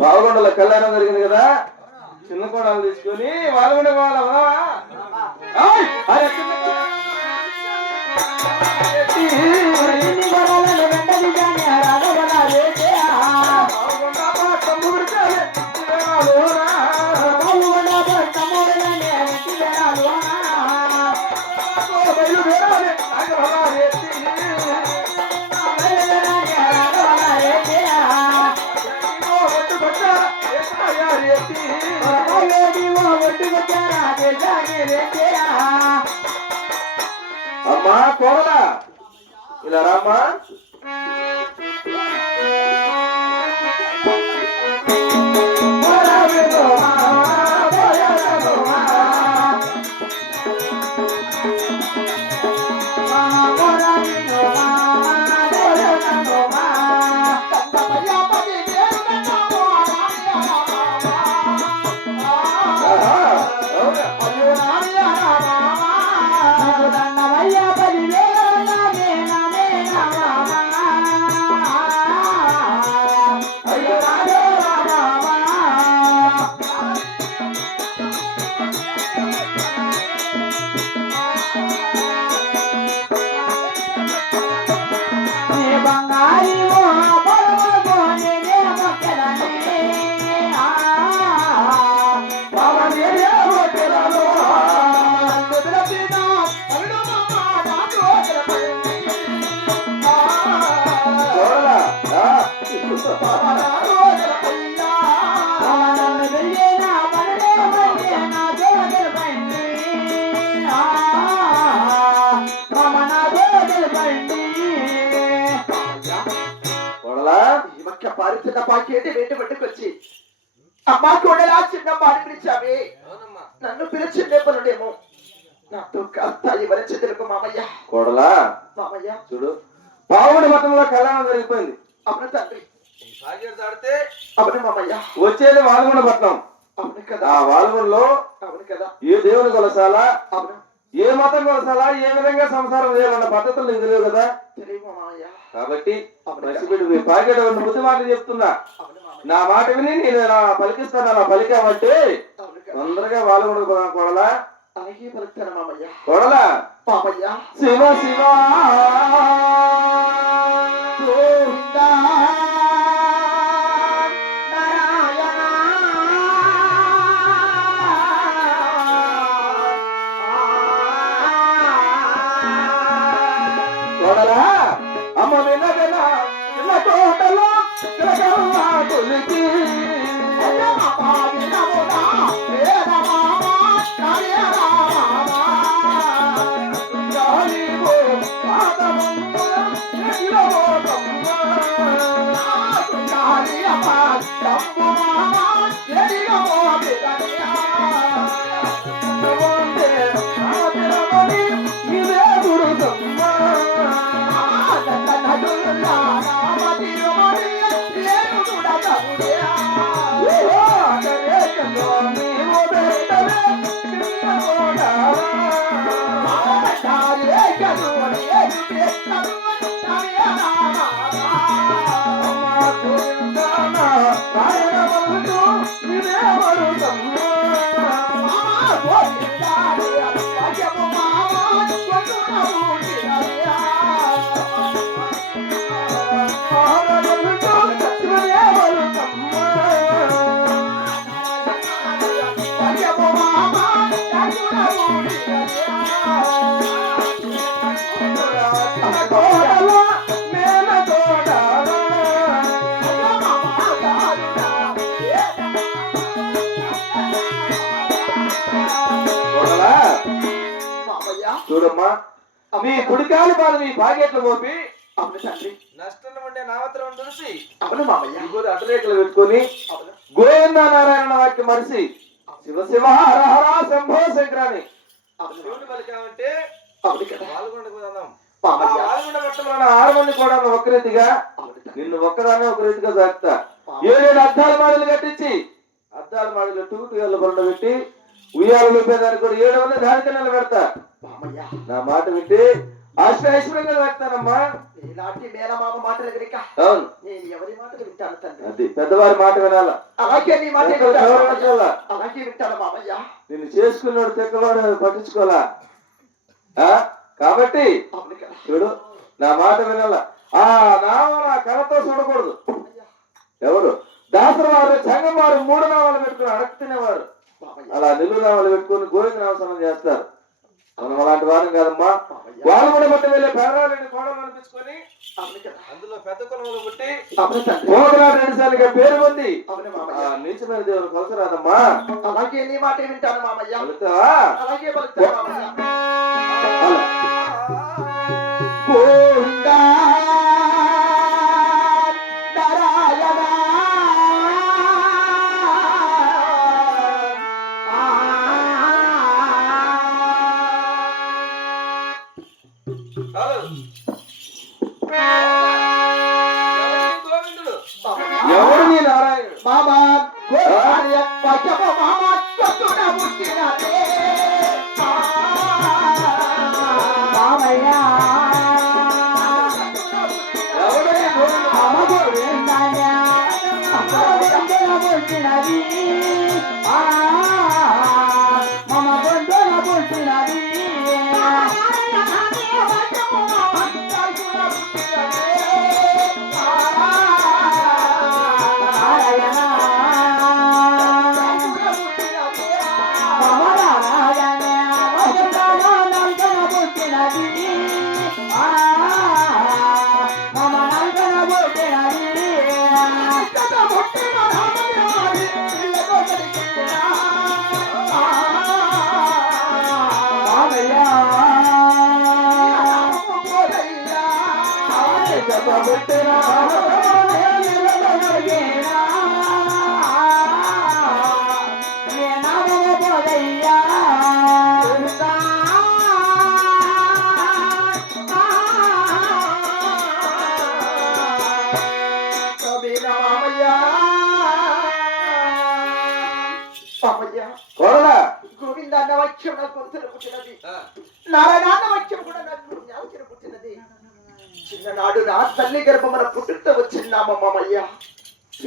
పావుగొండల కళ్యాణం జరిగింది కదా, చిన్న కోడలు తీసుకొని వాళ్ళ వాళ్ళ అమ్మా కోడలా ఇలా రామ్మా. చిన్న పాకేటి వేటి పట్టుకొచ్చి అమ్మా కోడలా చిన్న పాడి పిలిచావి. నన్ను పిలిచిండే పనుడేమో నాతో కాస్త ఇవ్వరచి తెలుగు మామయ్య. కోడలా మామయ్య చూడు, పావుడి మతంలో కళ్యాణం జరిగిపోయింది. అవును తండ్రి. దాడితే అవును మామయ్య. వచ్చేది వాల్గొండ పట్నం. అవును కదా. ఆ వాల్గొండలో అవును కదా. ఏ దేవుని కొలసాలా, అవును ఏ మతం కొలసాలా, ఏ విధంగా సంసారం చేయాలన్న పద్ధతులు నీకు తెలియదు కదా. తెలియదు మామయ్య. కాబట్టి పాకెట్ బుద్ధి మాటలు చెప్తున్నా, నా మాట విని నేను పలికిస్తాను. అలా పలికామంటే తొందరగా వాల్గొండ కోడలా. అలాగే పలుకుతాను మామయ్య. కోడలా మామయ్య. శివ శివ అమ్మ వినదనా చిన్న తోటలో తొలికి చూడమ్మా, మీ కుడికాలు బాలు మీ బాగేట్లు మోపి అవును తండ్రి నష్టం ఉండే నావతరం చూసి అవును మామయ్య అడ్డరేఖలు పెట్టుకొని గోవింద నారాయణ వాక్యం మరిసి శివ శివ హర హర శంభో శంకరాని శివుని పలికామంటే పాల్గొండకు వెళ్దాం. పాల్గొండ పట్టణంలో 6 మంది కూడా ఒక రీతిగా, నిన్ను ఒక్కదానే ఒక రీతిగా సాగుతా. 7 అద్దాల మాడలు కట్టించి అద్దాల మాడలు టూటుగల్లు బండ పెట్టి ఉయ్యాలు లోపేదానికి కూడా 7 మంది దానికి నిలబెడతా. నా మాట వింటే అష్ట ఐశ్వర్యంగా పెడతానమ్మా. ఇలాంటి మేనమామ మాటలు కనుక అవును, నేను ఎవరి మాటలు వింటాను తండ్రి. అది పెద్దవారి మాట వినాలా. అలాగే నీ మాట పెద్దలు గౌరవించాలా. అలాగే వింటాను మామయ్య. నిన్ను చేసుకున్నాడు తెక్కవాడు పట్టించుకోవాలా. కాబట్టి అవును కదా చూడు, నా మాట వినాలా. ఆ నామం నా కళతో చూడకూడదు. ఎవరు దాసరి వారు సంఘం వారు 3 నామాలు పెట్టుకుని అడగ తినేవారు. మామయ్య. అలా నిలువు నామాలు పెట్టుకుని గోవింద నామస్మరణ చేస్తారు. మనం అలాంటి వారం కాదమ్మా. వాళ్ళు కూడా బట్టి వెళ్ళే పేదవాళ్ళని కోడలు అనిపించుకొని అవును కదా అందులో పెద్ద కులంలో పుట్టి అవును తండ్రి. మోగరాడు రెండుసార్లుగా పేరు పొంది అవును ఆ మామయ్య. నీచమైన దేవుడు కొలసరాదమ్మా. అలాగే నీ మాట వింటాను మామయ్య. వెళుతావా? అలాగే పలుకుతాను మామయ్య. అలా. గోవిందా నారాయణ ఎవరు నీ నారాయణుడు? మామ గోపాల్య పచ్చమ మామ చతుర ముట్టినదే మామయ్య ఎవరు నీ గోవిందుడు? మామ గోవిందయ్య గోవిందన ముట్టినది మామ గోవిందన ముట్టినది కోడలా? గోవింద అన్న వాక్యం నాకు గొంతున పుట్టినది. నారాయణ వాక్యం కూడా నాకు జ్ఞాపకం పుట్టినది. చిన్ననాడు నా తల్లి గర్భమున పుట్టుతో వచ్చిన నామం మామయ్య.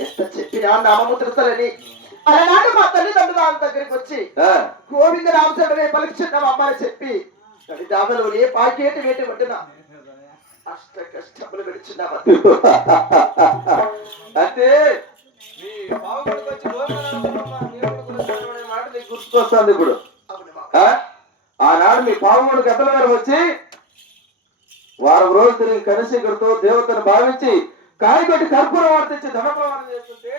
ఎంత చెప్పినా నామము తెలుసలని అలనాడు మా తల్లిదండ్రుల దగ్గరికి వచ్చి గోవింద రామచంద్రనే పలుకుచున్నాం అమ్మని చెప్పి దామలోనే పాకేటి వేటి పట్టిన అష్ట కష్టములు విడిచున్నాం. అంటే నీ బావగుడికి వచ్చి గోవింద నామస్మరణ నీ గుడికి వచ్చి మాట నీకు గుర్తుకొస్తుంది ఇప్పుడు. అవును మామ. ఆనాడు మీ పావుగోడు కథల గారు వచ్చి వారం రోజులు తిరిగి కనశీకరుతో దేవతను భావించి కాయకొట్టి కర్పూరం వార్తించి ధన ప్రమాణం చేస్తుంటే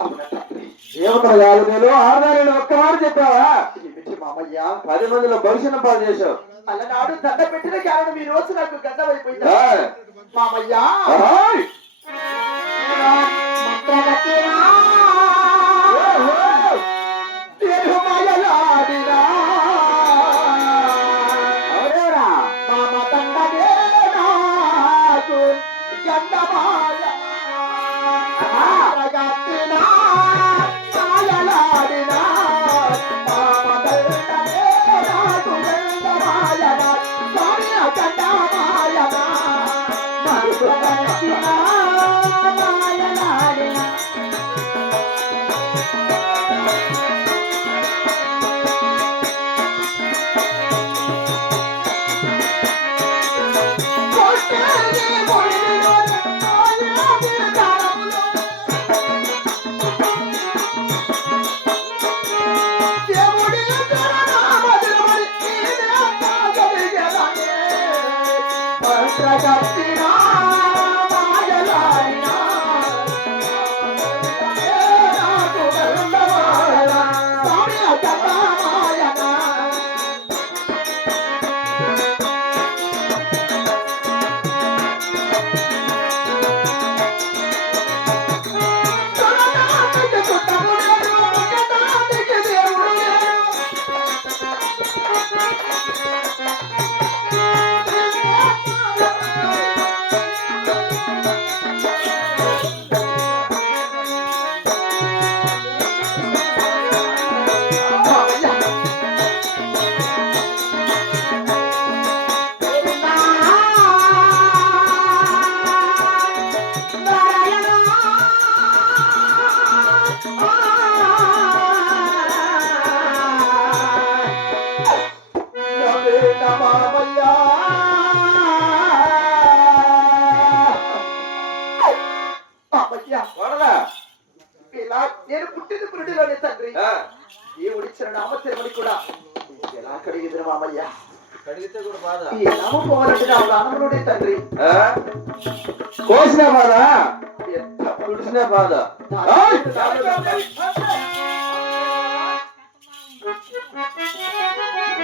అవునా తండ్రి? దేవతలు కాదు నేను ఆరుదారిని ఒక్క మాట చెప్పావా? ఏమిటి మామయ్య? 10 మందిలో భవిష్యత్తు పాలు చేశావు. అలనాడు దండ పెట్టిన కారణం ఈ రోజు నాకు గడ్డమైపోయింది మామయ్య. ఆహాయ్! అడిగితే కూడా బాధ. ఈ నామం పోవాలంటే నా ప్రాణములుడే తండ్రి. ఆ? కోసిన బాధ, ఎంత తుడిసిన బాధ.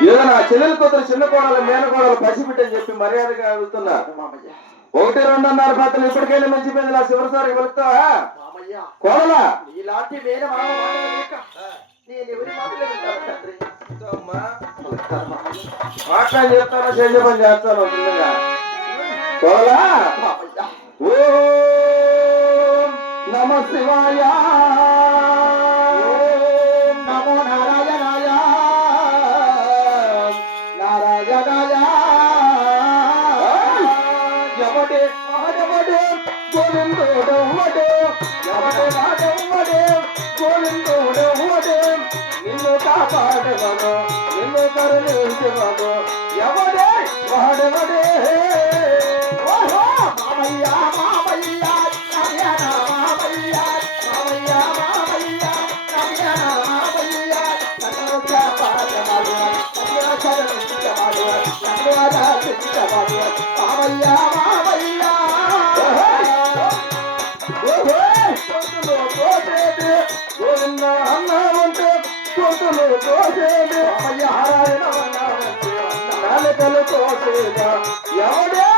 ఏదో నా చెల్లెలు కూతురు చిన్న కోడలు మేనకోడలు పసిబిట్టని చెప్పి మర్యాదగా అడుగుతున్నా. మామయ్య 1-2.5 పాత్రలు ఇప్పటికైనా మంచిపోయింది. నా చివరిసారి వెళ్తావా మామయ్య, కోడలా? నీలాంటి మేన మామ మాటలు లేక నేను ఎవరి మాటలు వింటాను తండ్రి. పలుకుతాను మామయ్య. మాట్లాడి చెప్తాను, శల్య పని చేస్తాను. చిన్నగా కోడలా? మామయ్య, ఓం నమ శివాయ, ఓం నమో నారాయణాయ, నారాయణాయ. ఎవడే వాడెవడే గోవిందోడెవడే, ఎవడే వాడెవడే గోవిందోడెవడే, నిన్ను కాపాడవను నిన్ను కరుణించవను, ఎవడే వాడెవడే. ఓహో మామయ్య, మామయ్య, నారాయణ మామయ్య, మామయ్య, మామయ్య, నారాయణ మామయ్య. నన్ను కాపాడవాడు, నన్ను కరుణించవాడు, నన్ను ఆరాధించవాడు, మామయ్య, మామయ్య. గొంతులో కోసేది గోవింద అన్నామంటే, గొంతులో కోసేది నారాయణ అన్నామంటే, నాలుకలు కోసేదా ఎవడే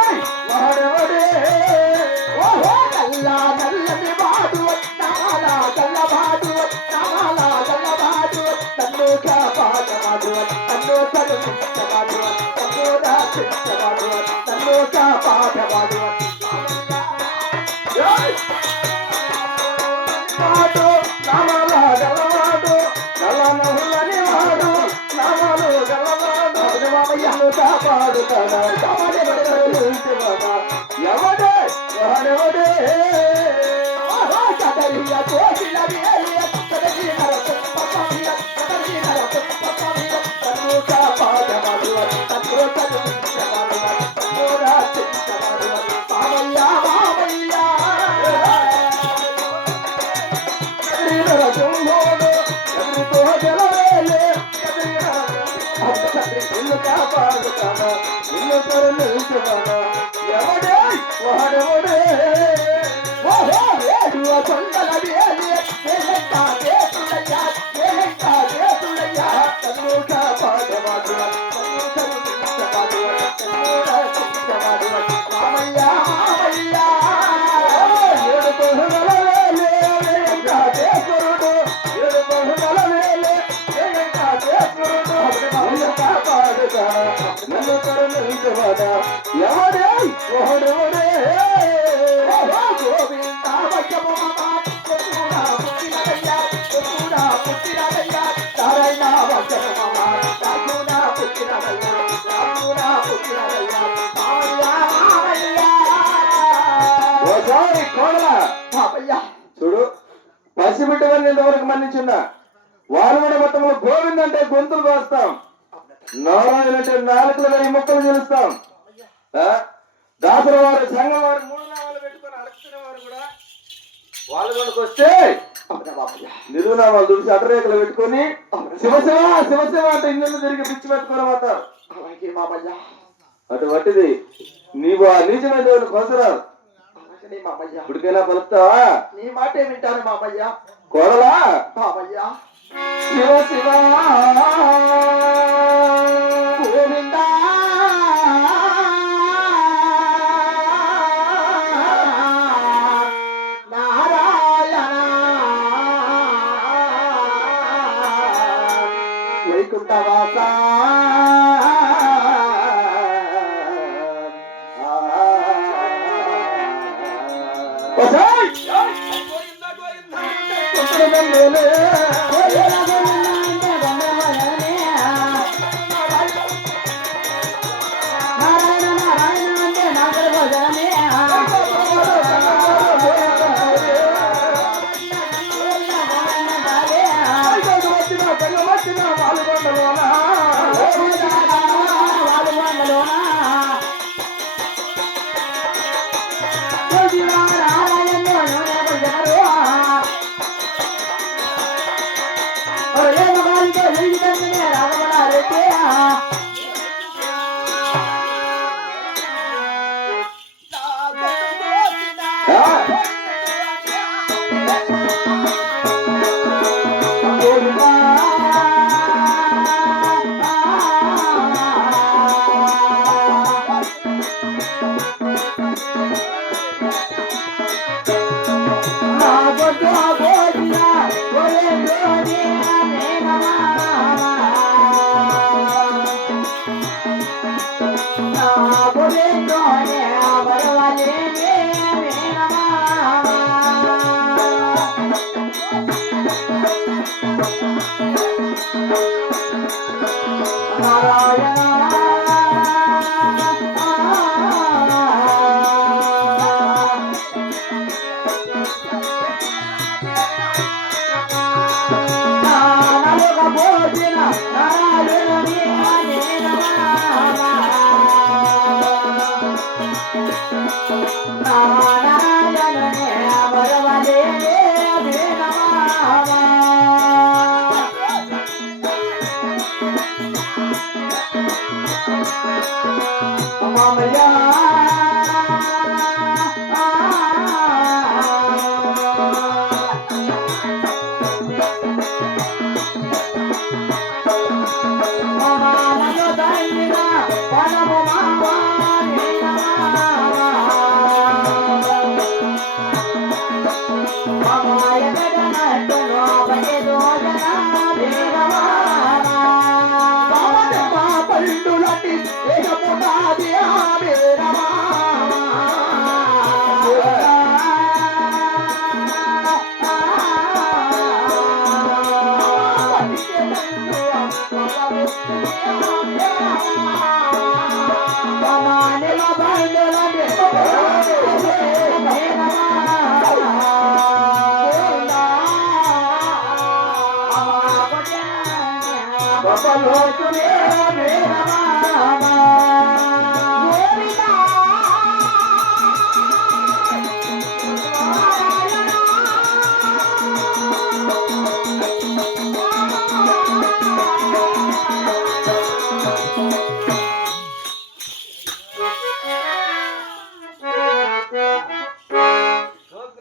వాడెవడే. ఓహో నల్ల నల్లని వాడు, నాల గల్లవాడు, నాల గల్లవాడు, నన్ను కాపాడవాడు, నన్ను కరుణించవాడు, నన్ను రక్షించవాడు, నన్ను కాపాడవాడు. వాడు నామాల గలవాడు, నల్ల నవ్వులని వాడు, నామాలు గలవాడు, నన్ను కాపాడుతాడా ఎవడే వాడెవడే. ఓహో కదలియ కోకిల వేలియ, కదలి నరసింహస్వామియ, కదలి నరసింహస్వామియ, నన్ను కాపాడవాడు, నన్ను కరుణించవాడు, నన్ను రక్షించవాడు, మామయ్య, మామయ్య. సింహోడు ఎదురుతో గెలవేలే, నిన్ను కాపాడుతానా నిన్ను కరుణించవానా, ఎవడే వాడెవడే. ఓహో వేడువ కొండల వేలి, ఏలెక్క దేశులయ్యా, ఏలెక్క దేశులయ్యా, నన్ను కాపాడవాడు, నన్ను కరుణించవాడు, నన్ను రక్షించవాడు, మామయ్య, మామయ్య. ఏడు బహుగల వేలే వెంకటేశ్వరుడు, ఏడు బహుగల వేలే వెంకటేశ్వరుడు, నిన్ను కాపాడుతా నన్ను కరుణించవాడా, ఎవడే వాడెవడే. ఓహో గోవింద వయ్యము మామ, కొట్టుడా పుట్టినదయ్యా, కొట్టుడా పుట్టినదయ్యా, నారాయణ వయ్యము మామ, రాజునా పుట్టినదయ్యా, రాజునా పుట్టినదయ్యా, మామయ్య, మామయ్య. ఓసారి కోడలా మామయ్య, చూడు, పసిబిడ్డవని ఇంతవరకు మన్నించున్నా. వారు కూడా మొత్తంలో గోవిందంటే గొంతులు కోస్తాం, నారాయణ అంటే నాలుకలుగా ఈ మొక్కలు చేస్తాం. దాసర వారు సంఘం వారు 3 నామాలు పెట్టుకొని అడుగుతున్న వారు కూడా వాళ్ళు కొనుకు వస్తే అవునా మామయ్య, నిరునామాలు దుడిచి అటరేకలు పెట్టుకొని శివశివ శివశివ అంటే ఇల్లు తిరిగి పిచ్చి పెట్టుకొని పోతారు. అలాగే మామయ్య, అటువంటిది నీవు ఆ నీచమైన దేవుని కొనసరాదు. అలాగనే మామయ్య, ఇప్పటికైనా పలుకుతావా? నీ మాటే వింటాను మామయ్య. కోడలా? మామయ్య, శివ శివ గోవింద నారాయణ వైకుంఠవాస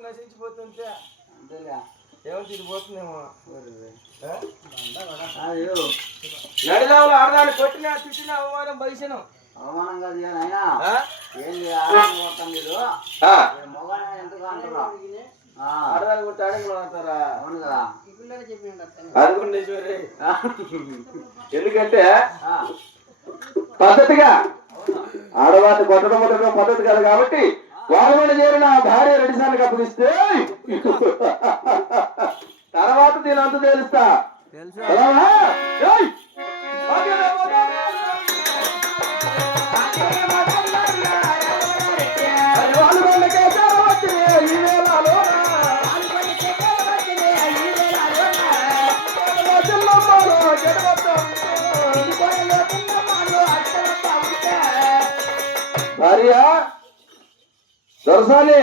నశించిపోతుంటే ఏమంటే ఇది పోతుందేమో. నడిదావులు ఆడదాన్ని కొట్టినా తిట్టినా అవమానం భవిష్యను అవమానం కాదు ఆయన ఏంది ఆడదాన్ని కొడతాం మీరు మొగానే ఎందుకు అంటారా ఆడదాన్ని కొట్టి ఆడంగులు అంటారా? అవును కదా అది కూడా నిజమే. ఎందుకంటే పద్ధతిగా ఆడవారిని కొట్టడం పద్ధతి కాదు కాబట్టి వారు చేరిన భార్య రెడిసానికి అప్పగిస్తే తర్వాత దీని అంత తెలుస్తా. భార్య దొరసాలి